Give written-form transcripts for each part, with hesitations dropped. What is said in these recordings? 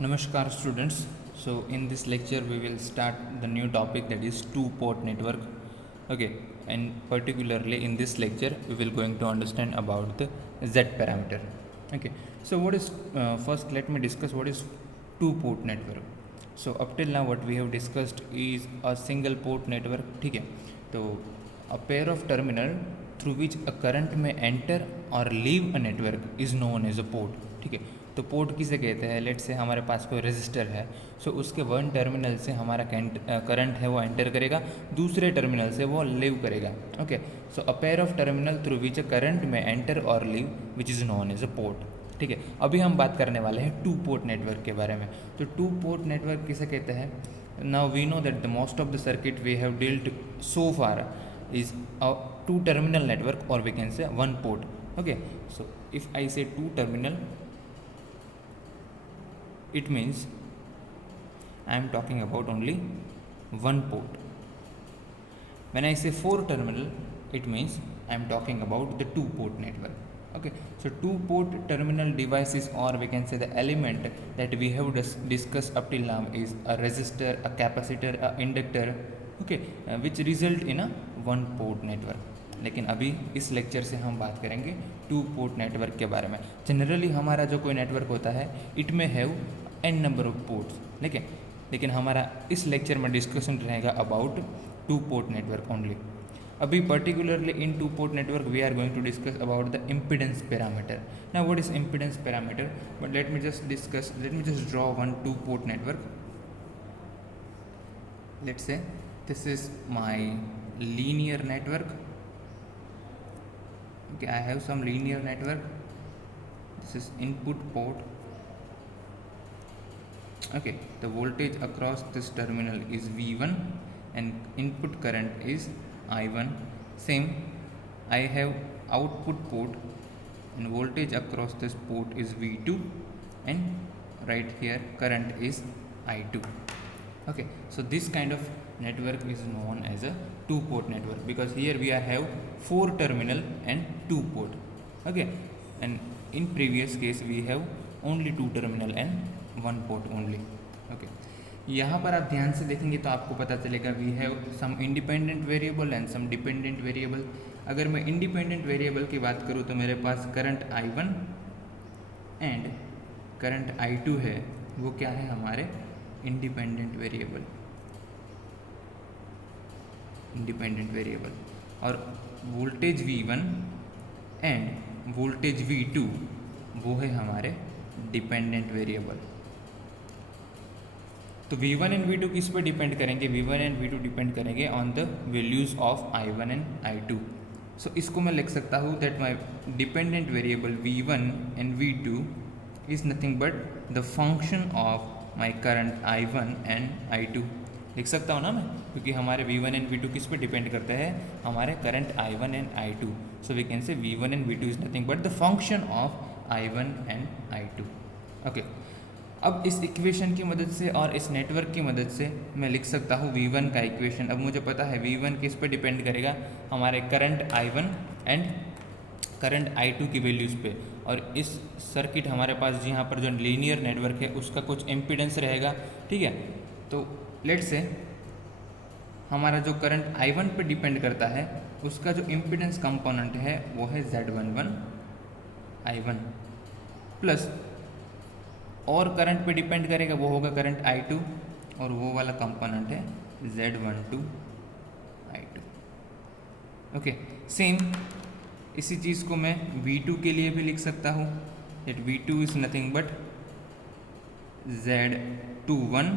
Namaskar students. So in this lecture we will start the new topic, that is two-port network. Okay, and particularly in this lecture we will going to understand about the Z parameter. Okay, so what is first let me discuss what is two-port network. So up till now what we have discussed is a single port network. ठीक है, तो a pair of terminal through which a current may enter or leave a network is known as a port. ठीक है, तो port किसे कहते हैं? Late से हमारे पास कोई रेजिस्टर है, सो उसके वन टर्मिनल से हमारा करंट है वो एंटर करेगा, दूसरे टर्मिनल से वो लीव करेगा. Okay, so a pair of terminal through which a current में एंटर और leave which is known as a port. ठीक है, अभी हम बात करने वाले हैं टू पोर्ट नेटवर्क के बारे में. तो टू पोर्ट नेटवर्क किसे कहते हैं? Now we know that the most of the circuit we have dealt so far is a two terminal network, or we can say one port. Okay, so if I say two terminal, it means I am talking about only one port. When I say four terminal, it means I am talking about the two port network. Okay, so two port terminal devices, or we can say the element that we have discussed up till now is a resistor, a capacitor, a inductor. Okay, which result in a one port network. लेकिन अभी इस lecture से हम बात करेंगे to port network के बारे में. जनरली हमारा जो कोई नेटवर्क होता है इट में have an number of ports. लेकिन हमारा इस लेक्चर में डिस्कशन रहेगा about two port network only. अभी particularly in two port network we are going to discuss about the impedance parameter. Now what is impedance parameter? But let me just draw one two port network. Let's say this is my linear network. Okay, I have some linear network. This is input port. Okay, the voltage across this terminal is V1 and input current is I1. Same, I have output port and voltage across this port is V2 and right here current is I2. Okay, so this kind of network is known as a two port network because here we have four terminal and two port. Okay, and in previous case we have only two terminal and one port only. Okay, यहाँ पर आप ध्यान से देखेंगे तो आपको पता चलेगा we have some independent variable and some dependent variable. अगर मैं इंडिपेंडेंट वेरिएबल की बात करूँ तो मेरे पास current I1 and current I2 है, वो क्या है? हमारे इंडिपेंडेंट वेरिएबल. और voltage V1 end voltage V2 वो है हमारे डिपेंडेंट वेरिएबल. तो V1 एंड V2 किस पर डिपेंड करेंगे? V1 एंड V2 डिपेंड करेंगे on the values of I1 and I2. सो इसको मैं लिख सकता हूँ that my dependent variable V1 and V2 is nothing but the function of my current I1 and I2. लिख सकता हूँ ना मैं, क्योंकि हमारे V1 एंड V2 किस पे डिपेंड करते हैं? हमारे current I1 and I2. So we can say V1 and V2 is nothing but the function of I1 and I2. Okay, अब इस इक्वेशन की मदद से और इस नेटवर्क की मदद से मैं लिख सकता हूँ V1 का इक्वेशन. अब मुझे पता है V1 किस पे डिपेंड करेगा? हमारे current I1 and current I2 की वैल्यूज़ पे. और इस सर्किट हमारे पास यहाँ पर जो लीनियर नेटवर्क है उसका कुछ इम्पीडेंस रहेगा. ठीक है, तो लेट्स से हमारा जो करंट I1 पे डिपेंड करता है उसका जो इम्पीडेंस कंपोनेंट है वो है Z11 I1 प्लस, और करंट पे डिपेंड करेगा वो होगा करंट I2 और वो वाला कंपोनेंट है Z12 I2. ओके, सेम इसी चीज़ को मैं V2 के लिए भी लिख सकता हूँ. That V2 is nothing but Z21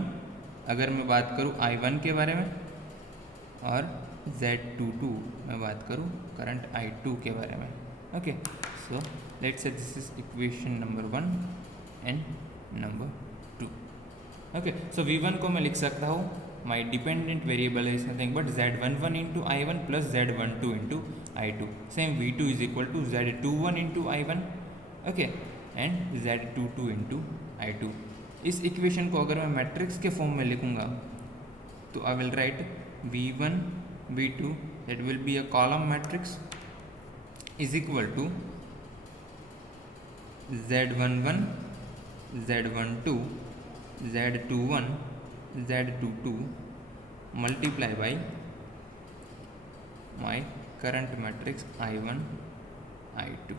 अगर मैं बात करूँ I1 के बारे में, और Z22 मैं बात करूँ करंट I2 के बारे में. Okay, so let's say this is equation number 1 and number 2. Okay, so V1 को मैं लिख सकता हूँ my dependent variable is nothing but Z11 into I1 plus Z12 into I2. Same V2 is equal to Z21 into I1. Okay, and Z22 into I2. इस equation को अगर मैं matrix के फॉर्म में लिखूँगा तो I will write V1 V2 that will be a column matrix is equal to Z11 Z12 Z21 Z22 multiply by my current matrix I1 I2।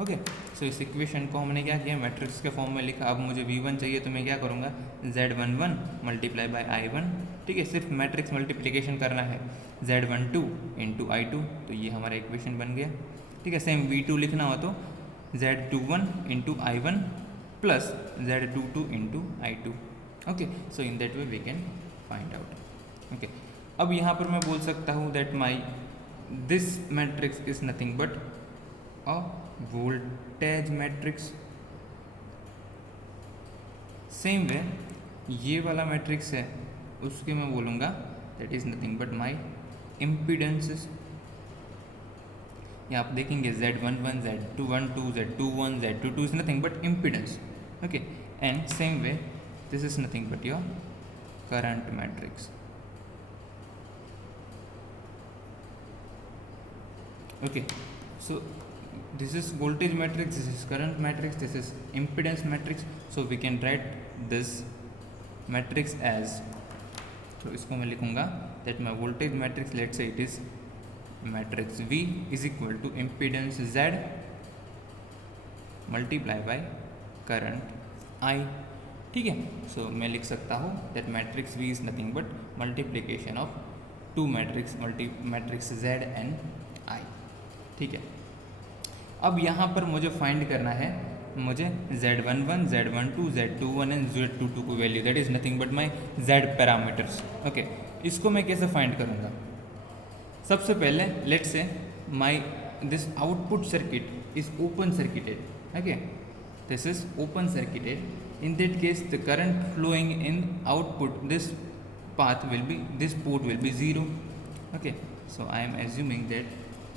Okay, so इस equation को हमने क्या किया, मैट्रिक्स के फॉर्म में लिखा। अब मुझे V1 चाहिए तो मैं क्या करूँगा, Z11 मल्टीप्लाई बाई I1, ठीक है, सिर्फ मैट्रिक्स मल्टीप्लिकेशन करना है, Z12 इंटू I2, तो ये हमारा इक्वेशन बन गया। ठीक है, सेम V2 लिखना हो तो Z21 into I1 plus Z22 into I2। Okay, so in that way we can find out. Okay, अब यहाँ पर मैं बोल सकता हूँ that my this matrix is nothing but a voltage matrix. Same way ये वाला मैट्रिक्स है, उसके मैं बोलूँगा that is nothing but my impedances. यहाँ आप देखेंगे Z11 Z12 Z21 Z22 is nothing but impedance. Okay, and same way this is nothing but your current matrix. Okay, so this is voltage matrix, this is current matrix, this is impedance matrix. So we can write this matrix as, so इसको मैं लिखूँगा that my voltage matrix, let's say it is matrix V is equal to impedance Z multiply by current I। ठीक है, so मैं लिख सकता हूँ that matrix V is nothing but multiplication of two matrix Z and I। ठीक है, अब यहाँ पर मुझे फाइंड करना है, मुझे Z11 Z12 Z21 and Z22 को value, that is nothing but my Z parameters. Okay, इसको मैं कैसे फाइंड करूँगा, सबसे पहले let say my this output circuit is open circuited. Okay, this is open circuited, in that case the current flowing in output this path will be, this port will be 0. Okay, so I am assuming that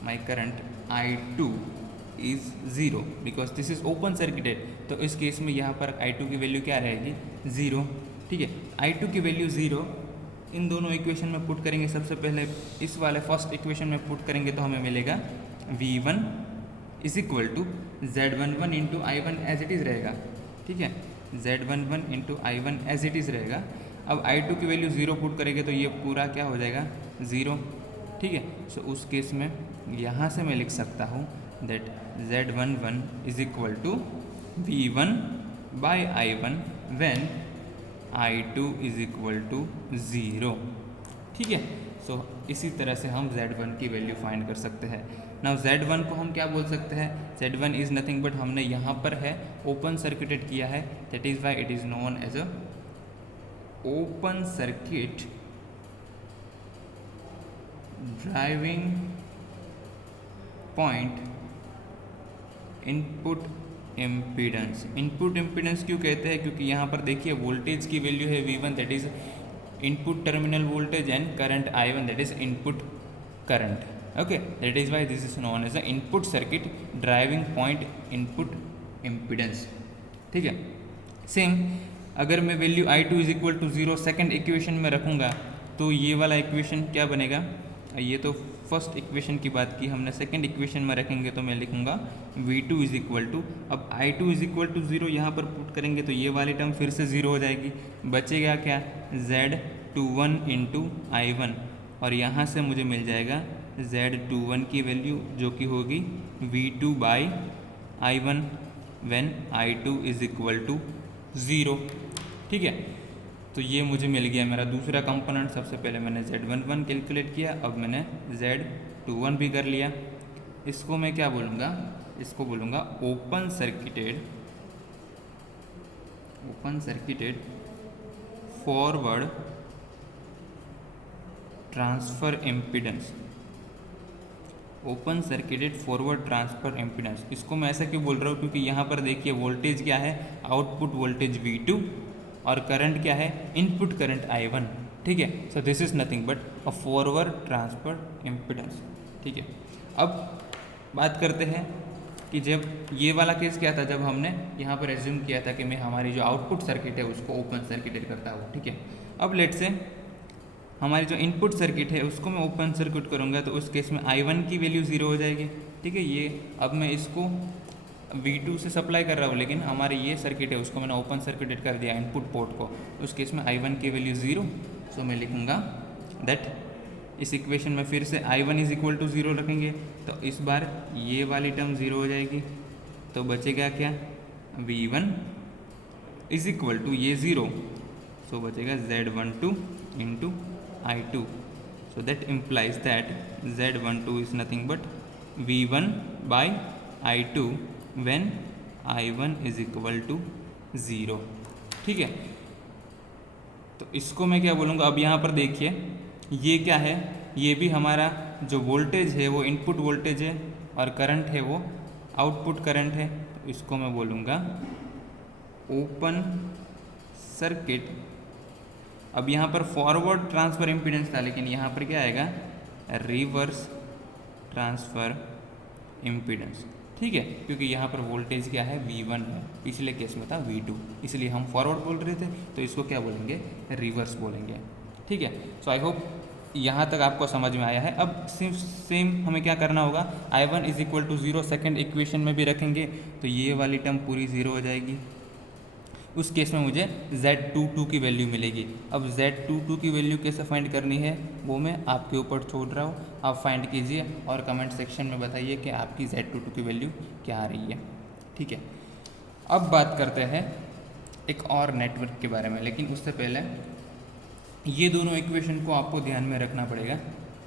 my current I2 is 0 because this is open circuited। तो इस case में यहाँ पर I2 की value क्या रहेगी, 0। ठीक है, I2 की वैल्यू 0 इन दोनों इक्वेशन में पुट करेंगे। सबसे पहले इस वाले फर्स्ट इक्वेशन में पुट करेंगे तो हमें मिलेगा V1 is equal to Z11 into I1 as it is रहेगा। ठीक है, Z11 into I1 as it is रहेगा। अब I2 की वैल्यू 0 पुट करेंगे तो ये पूरा क्या हो जाएगा, 0। ठीक है, सो उस केस में यहाँ से मैं लिख सकता हूँ that Z11 is equal to V1 by I1 when I2 is equal to 0। ठीक है, सो इसी तरह से हम Z1 की वैल्यू फाइंड कर सकते हैं। नाउ Z1 को हम क्या बोल सकते हैं, Z1 इज नथिंग बट हमने यहाँ पर है ओपन सर्किटेड किया है, that is why it is known as a open circuit driving point input impedance. Input impedance क्यों कहते हैं, क्योंकि यहाँ पर देखिए वोल्टेज की वैल्यू है V1 that is input terminal voltage and current I1 that is input current. Okay, that is why this is known as a input circuit driving point input impedance. ठीक है, सेम अगर मैं value I2 is equal to 0 second equation में रखूँगा तो ये वाला equation क्या बनेगा, ये तो फर्स्ट इक्वेशन की बात की हमने, सेकंड इक्वेशन में रखेंगे तो मैं लिखूँगा V2 इज इक्वल टू, अब I2 इज इक्वल टू 0 यहाँ पर पुट करेंगे तो ये वाली टर्म फिर से 0 हो जाएगी, बचेगा क्या Z21 इंटू I1 और यहाँ से मुझे मिल जाएगा Z21 की वैल्यू जो कि होगी V2 by I1 when I2 is equal to 0। ठीक है, तो ये मुझे मिल गया मेरा दूसरा कंपोनेंट। सबसे पहले मैंने Z11 कैलकुलेट किया, अब मैंने Z21 भी कर लिया। इसको मैं क्या बोलूँगा, इसको बोलूँगा open circuited forward transfer impedance. Open circuited forward transfer impedance, इसको मैं ऐसा क्यों बोल रहा हूँ, क्योंकि यहाँ पर देखिए वोल्टेज क्या है, आउटपुट वोल्टेज V2 और करंट क्या है, इनपुट करंट I1। ठीक है, so this is nothing but a forward transfer impedance. ठीक है, अब बात करते हैं कि जब ये वाला केस क्या था, जब हमने यहाँ पर एज्यूम किया था कि मैं हमारी जो आउटपुट सर्किट है उसको ओपन सर्किटेड करता हूँ। ठीक है, अब लेट से हमारी जो इनपुट सर्किट है उसको मैं ओपन सर्किट करूँगा तो उस केस में I1 की वैल्यू 0 हो जाएगी। ठीक है, ये अब मैं इसको V2 से सप्लाई कर रहा हूँ, लेकिन हमारे ये सर्किट है उसको मैंने ओपन सर्किटेड कर दिया इनपुट पोर्ट को, उस केस में I1 की वैल्यू 0। सो मैं लिखूँगा दैट, इस इक्वेशन में फिर से I1 इज इक्वल टू 0 रखेंगे तो इस बार ये वाली टर्म 0 हो जाएगी, तो बचेगा क्या, V1 इज इक्वल टू ये 0, सो बचेगा Z12 into I2। So that implies that Z12 is nothing but V1 by I2 when I1 is equal to 0। ठीक है, तो इसको मैं क्या बोलूँगा, अब यहाँ पर देखिए ये क्या है, ये भी हमारा जो वोल्टेज है वो इनपुट वोल्टेज है और करंट है वो आउटपुट करंट है, तो इसको मैं बोलूँगा ओपन सर्किट। अब यहाँ पर फॉरवर्ड ट्रांसफ़र इम्पीडेंस था, लेकिन यहाँ पर क्या आएगा, रिवर्स ट्रांसफ़र इम्पीडेंस। ठीक है, क्योंकि यहाँ पर वोल्टेज क्या है, V1 है, पिछले केस में था V2, इसलिए हम फॉरवर्ड बोल रहे थे, तो इसको क्या बोलेंगे, रिवर्स बोलेंगे। ठीक है, सो आई होप यहाँ तक आपको समझ में आया है। अब सेम हमें क्या करना होगा, I1 is equal to 0 second equation में भी रखेंगे तो ये वाली टर्म पूरी 0 हो जाएगी। उस केस में मुझे Z22 की वैल्यू मिलेगी। अब Z22 की वैल्यू कैसे फाइंड करनी है वो मैं आपके ऊपर छोड़ रहा हूँ, आप फाइंड कीजिए और कमेंट सेक्शन में बताइए कि आपकी Z22 की वैल्यू क्या आ रही है। ठीक है, अब बात करते हैं एक और नेटवर्क के बारे में, लेकिन उससे पहले ये दोनों इक्वेशन को आपको ध्यान में रखना पड़ेगा,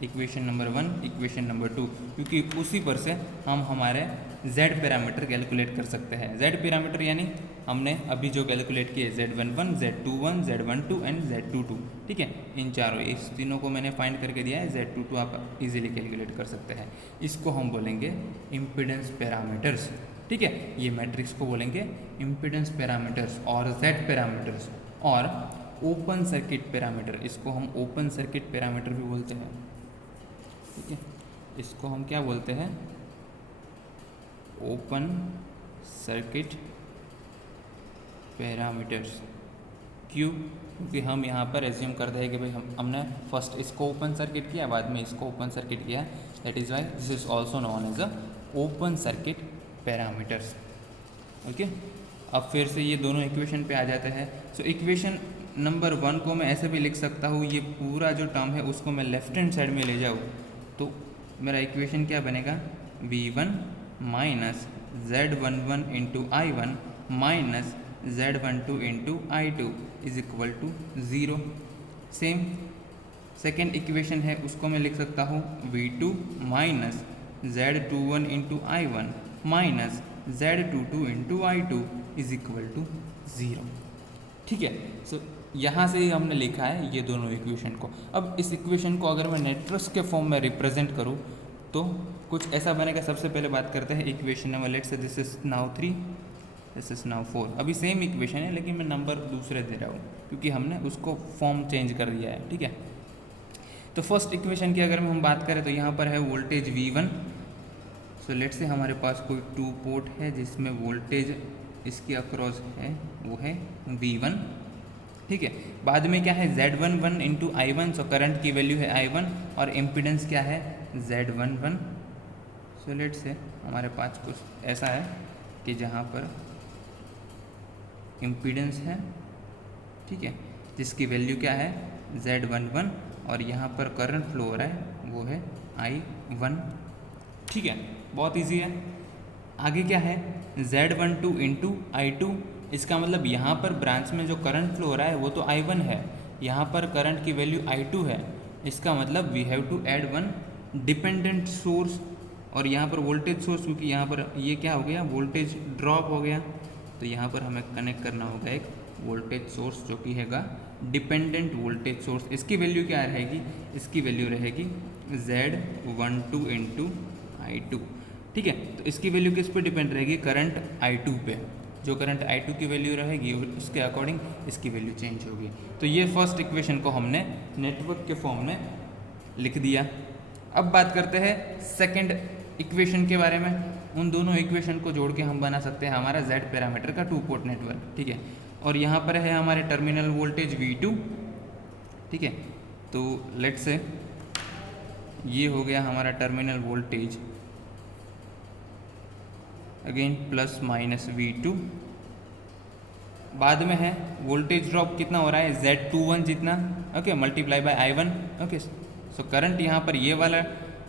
इक्वेशन नंबर 1, इक्वेशन नंबर 2, क्योंकि उसी पर से हम हमारे Z पैरामीटर कैलकुलेट कर सकते हैं। Z पैरामीटर यानी हमने अभी जो कैलकुलेट किए Z11, Z21, Z12 and Z22। ठीक है, इन चारों, इस तीनों को मैंने फाइंड करके दिया है, Z22 आप इजीली कैलकुलेट कर सकते हैं। इसको हम बोलेंगे इम्पीडेंस पैरामीटर्स। ठीक है, ये मैट्रिक्स को बोलेंगे इम्पीडेंस पैरामीटर्स और Z पैरामीटर्स और ओपन सर्किट पैरामीटर, इसको हम ओपन सर्किट पैरामीटर भी बोलते हैं। ठीक है, इसको हम क्या बोलते हैं, ओपन सर्किट पैरामीटर्स। क्यों, क्योंकि हम यहाँ पर एज्यूम करते हैं कि भाई हमने फर्स्ट इसको ओपन सर्किट किया, बाद में इसको ओपन सर्किट किया, that is why this is also known as a open circuit parameters. Okay, अब फिर से ये दोनों इक्वेशन पे आ जाते हैं। सो इक्वेशन नंबर 1 को मैं ऐसे भी लिख सकता हूँ, ये पूरा जो टर्म है उसको मैं लेफ्ट हैंड साइड में ले जाऊँ तो मेरा इक्वेशन क्या बनेगा, V1 minus Z11 into I1 minus Z12 into I2 is equal to 0। Same second equation है उसको मैं लिख सकता हूँ V2 minus Z21 into I1 minus Z22 into I2 is equal to 0। ठीक है, सो यहाँ से ही हमने लिखा है ये दोनों इक्वेशन को। अब इस इक्वेशन को अगर मैं नेटवर्क के फॉर्म में रिप्रेजेंट करूँ तो कुछ ऐसा बनेगा। सबसे पहले बात करते हैं equation number, let's say this is now 3, this is now 4। अभी सेम इक्वेशन है लेकिन मैं नंबर दूसरे दे रहा हूँ क्योंकि हमने उसको फॉर्म चेंज कर दिया है। ठीक है, तो फर्स्ट इक्वेशन की अगर हम बात करें तो यहाँ पर है वोल्टेज V1। सो लेट्स से हमारे पास कोई 2 पोर्ट है जिसमें वोल्टेज इसके अक्रॉस है, वो है V1। ठीक है, बाद में क्या है Z11 into I1, so current की वैल्यू है I1 और इम्पीडेंस क्या है Z11। सो लेट्स से हमारे पास कुछ ऐसा है कि जहाँ पर इम्पीडेंस है, ठीक है, जिसकी वैल्यू क्या है Z11 और यहाँ पर करंट फ्लो हो रहा है वो है I1। ठीक है, बहुत इजी है। आगे क्या है Z12 इंटू I2, इसका मतलब यहाँ पर ब्रांच में जो करंट फ्लो हो रहा है वो तो I1 है, यहाँ पर करंट की वैल्यू I2 है, इसका मतलब we have to add one dependent source और यहाँ पर वोल्टेज सोर्स, क्योंकि यहाँ पर ये क्या हो गया वोल्टेज ड्रॉप हो गया, तो यहाँ पर हमें कनेक्ट करना होगा एक वोल्टेज सोर्स जो कि हैगा डिपेंडेंट वोल्टेज सोर्स। इसकी वैल्यू क्या रहेगी, इसकी वैल्यू रहेगी Z12 इंटू I2। ठीक है, तो इसकी वैल्यू किस पे डिपेंड रहेगी, करंट I2 पे। जो करंट I2 की वैल्यू रहेगी उसके अकॉर्डिंग इसकी वैल्यू चेंज होगी। तो ये फर्स्ट इक्वेशन को हमने नेटवर्क के फॉर्म में लिख दिया। अब बात करते हैं सेकंड इक्वेशन के बारे में। उन दोनों इक्वेशन को जोड़ के हम बना सकते हैं हमारा Z पैरामीटर का 2 पोर्ट नेटवर्क। ठीक है, और यहाँ पर है हमारे टर्मिनल वोल्टेज V2। ठीक है, तो लेट्स से ये हो गया हमारा terminal voltage again plus minus V2, बाद में है वोल्टेज ड्रॉप कितना हो रहा है Z21 जितना, okay, multiply by I1, okay. So current यहाँ पर ये वाला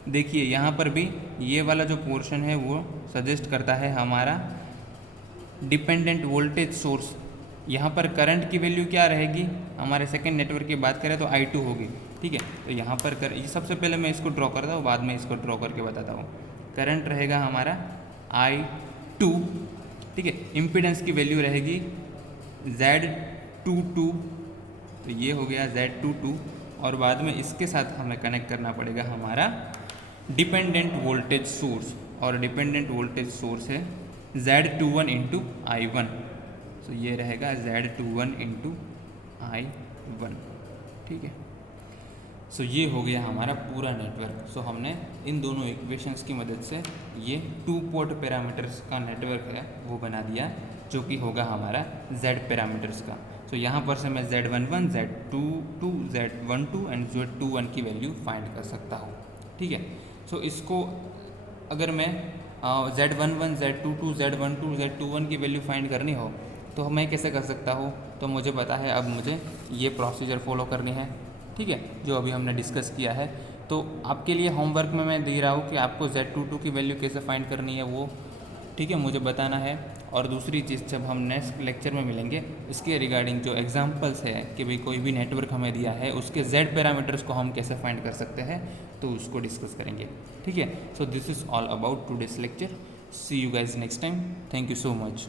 देखिए, यहाँ पर भी ये वाला जो पोर्शन है वो सजेस्ट करता है हमारा डिपेंडेंट वोल्टेज सोर्स। यहाँ पर करंट की वैल्यू क्या रहेगी, हमारे सेकेंड नेटवर्क की बात करें तो I2 होगी, ठीक है। तो यहाँ पर ये सबसे पहले मैं इसको ड्रॉ करता हूँ, बाद में इसको ड्रॉ करके बताता हूँ। करंट रहेगा हमारा I2, ठीक है। इम्पीडेंस की वैल्यू रहेगी Z22, तो ये हो गया Z22, और बाद में इसके साथ हमें कनेक्ट करना पड़ेगा हमारा डिपेंडेंट वोल्टेज सोर्स, और डिपेंडेंट वोल्टेज सोर्स है Z21 इंटू I1, तो ये रहेगा Z21 इंटू I1, ठीक है। सो ये हो गया हमारा पूरा नेटवर्क। सो हमने इन दोनों इक्वेशंस की मदद से ये 2 पोर्ट पैरामीटर्स का नेटवर्क है वो बना दिया, जो कि होगा हमारा Z पैरामीटर्स का। सो यहाँ पर से मैं Z11, Z22, Z12 and Z21 की वैल्यू फाइंड कर सकता हूँ, ठीक है। सो इसको अगर मैं Z11, Z22, Z12, Z21 की वैल्यू फाइंड करनी हो तो मैं कैसे कर सकता हूँ, तो मुझे पता है अब मुझे ये प्रोसीजर फॉलो करनी है, ठीक है, जो अभी हमने डिस्कस किया है। तो आपके लिए होमवर्क में मैं दे रहा हूँ कि आपको Z22 की वैल्यू कैसे फाइंड करनी है वो, ठीक है, मुझे बताना है। और दूसरी चीज़, जब हम नेक्स्ट लेक्चर में मिलेंगे इसके रिगार्डिंग जो एग्जांपल्स है कि भाई कोई भी नेटवर्क हमें दिया है उसके Z पैरामीटर्स को हम कैसे फाइंड कर सकते हैं, तो उसको डिस्कस करेंगे, ठीक है। So this is all about today's lecture. See you guys next time. Thank you so much.